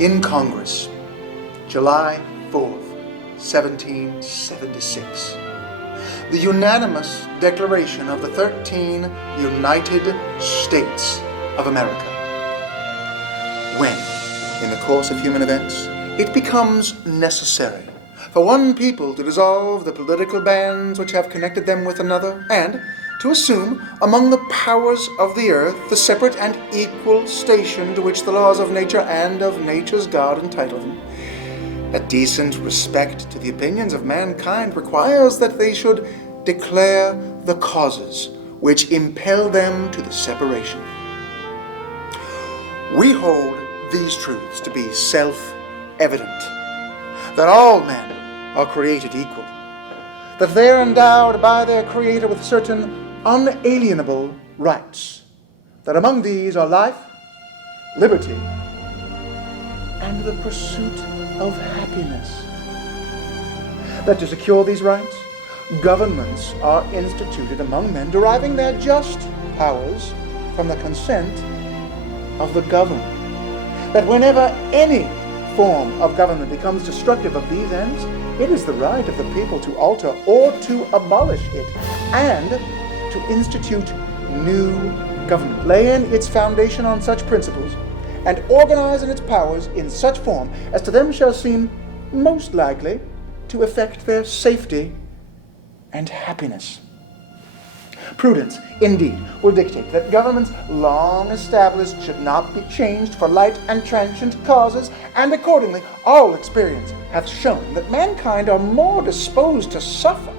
in Congress, July 4th, 1776, the unanimous declaration of the 13 United States of America. When, in the course of human events, it becomes necessary for one people to dissolve the political bands which have connected them with another, and to assume among the powers of the earth the separate and equal station to which the laws of nature and of nature's God entitle them, a decent respect to the opinions of mankind requires that they should declare the causes which impel them to the separation. We hold these truths to be self-evident, that all men are created equal, that they are endowed by their Creator with certain unalienable rights, that among these are life, liberty, and the pursuit of happiness. That to secure these rights, governments are instituted among men, deriving their just powers from the consent of the governed. That whenever any form of government becomes destructive of these ends, it is the right of the people to alter or to abolish it, and to institute new government, lay in its foundation on such principles, and organize in its powers in such form as to them shall seem most likely to effect their safety and happiness. Prudence, indeed, will dictate that governments long established should not be changed for light and transient causes, and accordingly all experience hath shown that mankind are more disposed to suffer,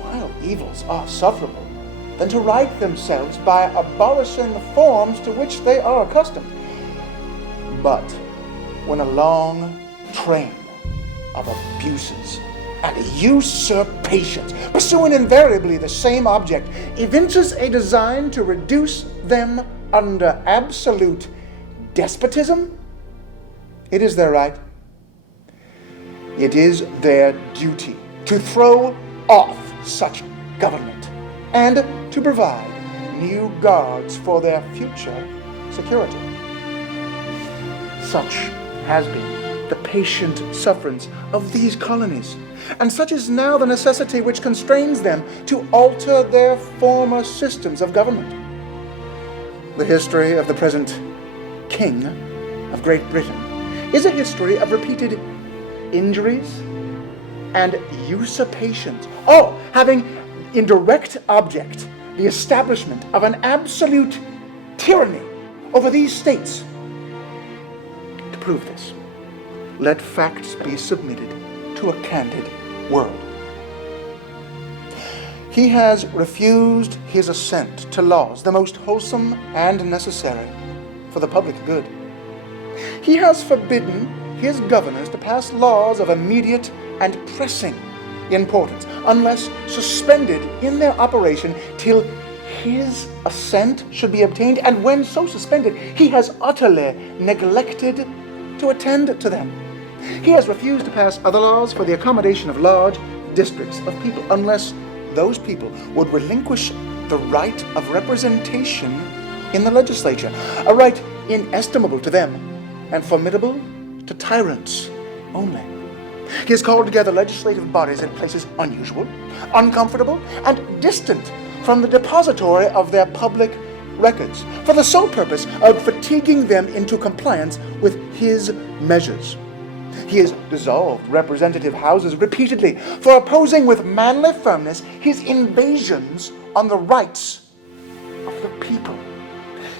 while evils are sufferable, than to right themselves by abolishing the forms to which they are accustomed. But when a long train of abuses and usurpations, pursuing invariably the same object, evinces a design to reduce them under absolute despotism, it is their right, it is their duty to throw off such government and to provide new guards for their future security. Such has been the patient sufferance of these colonies, and such is now the necessity which constrains them to alter their former systems of government. The history of the present King of Great Britain is a history of repeated injuries and usurpations, all having in direct object the establishment of an absolute tyranny over these states. To prove this, let facts be submitted to a candid world. He has refused his assent to laws the most wholesome and necessary for the public good. He has forbidden his governors to pass laws of immediate and pressing importance, unless suspended in their operation till his assent should be obtained, and when so suspended, he has utterly neglected to attend to them. He has refused to pass other laws for the accommodation of large districts of people, unless those people would relinquish the right of representation in the legislature, a right inestimable to them and formidable to tyrants only. He has called together legislative bodies in places unusual, uncomfortable, and distant from the depository of their public records, for the sole purpose of fatiguing them into compliance with his measures. He has dissolved representative houses repeatedly for opposing with manly firmness his invasions on the rights of the people.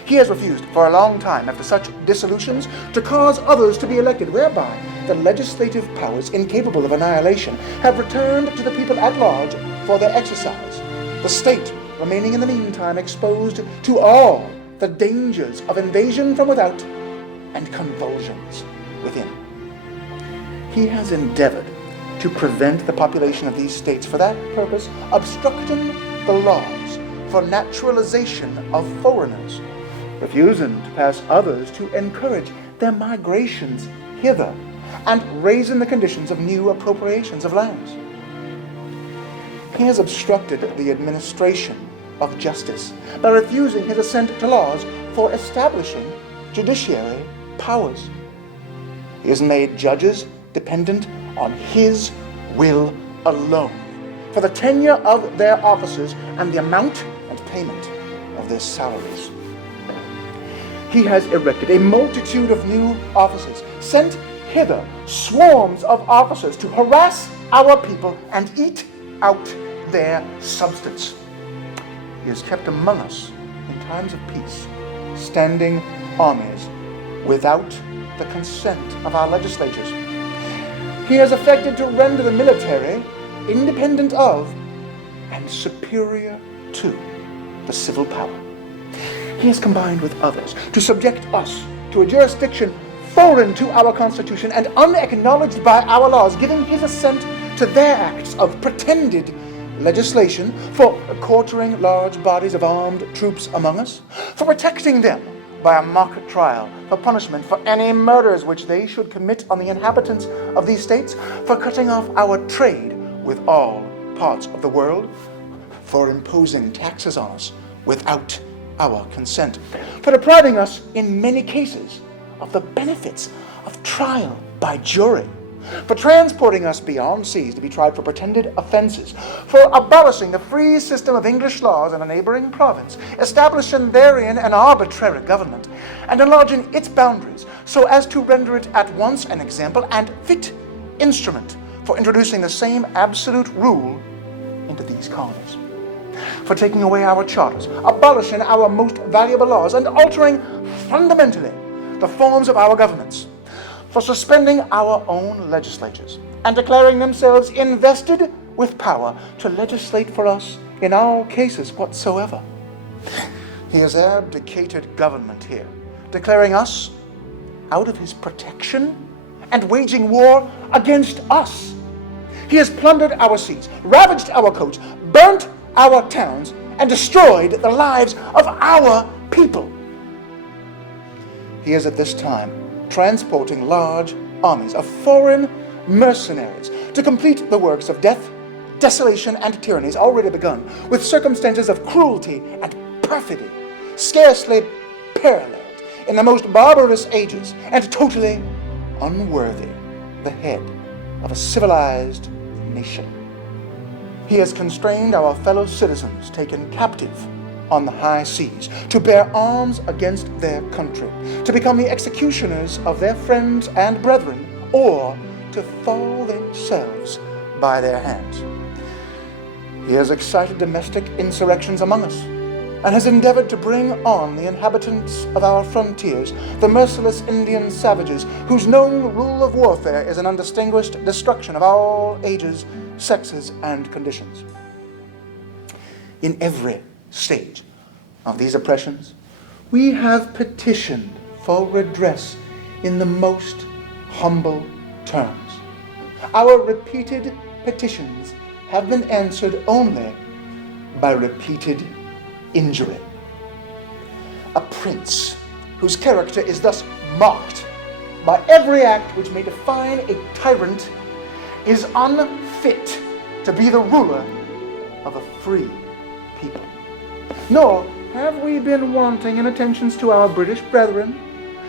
He has refused for a long time, after such dissolutions, to cause others to be elected, whereby the legislative powers, incapable of annihilation, have returned to the people at large for their exercise, the state remaining in the meantime exposed to all the dangers of invasion from without and convulsions within. He has endeavored to prevent the population of these states, for that purpose obstructing the laws for naturalization of foreigners, refusing to pass others to encourage their migrations hither, and raising the conditions of new appropriations of lands. He has obstructed the administration of justice by refusing his assent to laws for establishing judiciary powers. He has made judges dependent on his will alone for the tenure of their offices and the amount and payment of their salaries. He has erected a multitude of new offices, sent hither swarms of officers to harass our people and eat out their substance. He has kept among us, in times of peace, standing armies without the consent of our legislatures. He has affected to render the military independent of and superior to the civil power. He has combined with others to subject us to a jurisdiction foreign to our Constitution and unacknowledged by our laws, giving his assent to their acts of pretended legislation for quartering large bodies of armed troops among us, for protecting them by a mock trial, for punishment for any murders which they should commit on the inhabitants of these states, for cutting off our trade with all parts of the world, for imposing taxes on us without our consent, for depriving us in many cases of the benefits of trial by jury, for transporting us beyond seas to be tried for pretended offenses, for abolishing the free system of English laws in a neighboring province, establishing therein an arbitrary government, and enlarging its boundaries so as to render it at once an example and fit instrument for introducing the same absolute rule into these colonies, for taking away our charters, abolishing our most valuable laws, and altering fundamentally the forms of our governments, for suspending our own legislatures and declaring themselves invested with power to legislate for us in all cases whatsoever. He has abdicated government here, declaring us out of his protection and waging war against us. He has plundered our seas, ravaged our coasts, burnt our towns, and destroyed the lives of our people. He is at this time transporting large armies of foreign mercenaries to complete the works of death, desolation, and tyrannies already begun, with circumstances of cruelty and perfidy scarcely paralleled in the most barbarous ages, and totally unworthy the head of a civilized nation. He has constrained our fellow citizens taken captive on the high seas to bear arms against their country, to become the executioners of their friends and brethren, or to fall themselves by their hands. He has excited domestic insurrections among us, and has endeavored to bring on the inhabitants of our frontiers, the merciless Indian savages, whose known rule of warfare is an undistinguished destruction of all ages, sexes, and conditions. In every stage of these oppressions, we have petitioned for redress in the most humble terms. Our repeated petitions have been answered only by repeated injury. A prince whose character is thus marked by every act which may define a tyrant is unfit to be the ruler of a free people. Nor have we been wanting in attentions to our British brethren.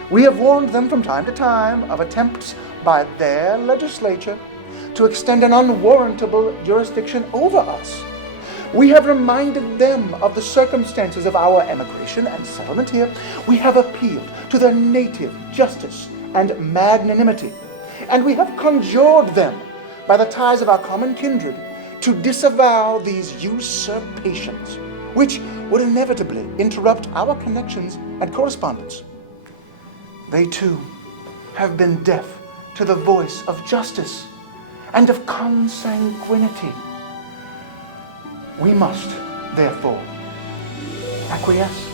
We have warned them from time to time of attempts by their legislature to extend an unwarrantable jurisdiction over us. We have reminded them of the circumstances of our emigration and settlement here. We have appealed to their native justice and magnanimity, and we have conjured them by the ties of our common kindred to disavow these usurpations, which would inevitably interrupt our connections and correspondence. They too have been deaf to the voice of justice and of consanguinity. We must, therefore, acquiesce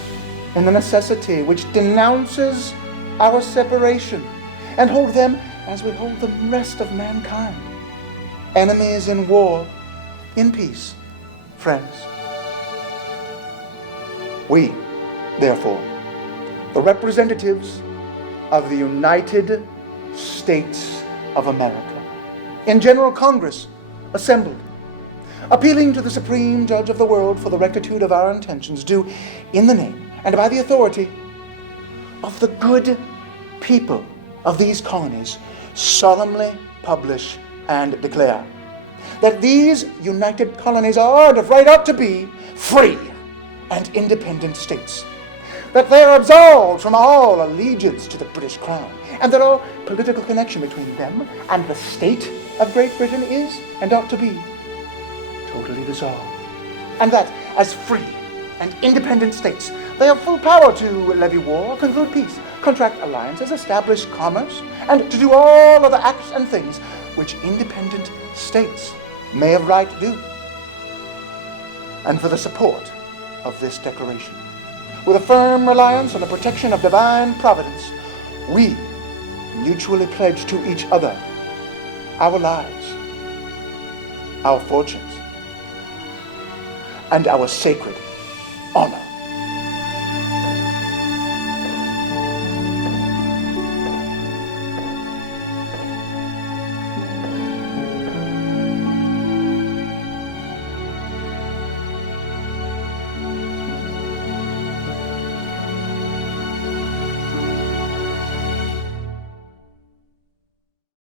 in the necessity which denounces our separation, and hold them as we hold the rest of mankind, enemies in war, in peace, friends. We, therefore, the representatives of the United States of America, in General Congress assembled, appealing to the Supreme Judge of the world for the rectitude of our intentions, do, in the name and by the authority of the good people of these colonies, solemnly publish and declare that these united colonies are, of right ought to be, free and independent states, that they are absolved from all allegiance to the British Crown, and that all political connection between them and the state of Great Britain is, and ought to be, totally dissolved, and that, as free and independent states, they have full power to levy war, conclude peace, contract alliances, establish commerce, and to do all other acts and things which independent states may have right to do. And for the support of this declaration, with a firm reliance on the protection of divine providence, we mutually pledge to each other our lives, our fortunes, and our sacred honor.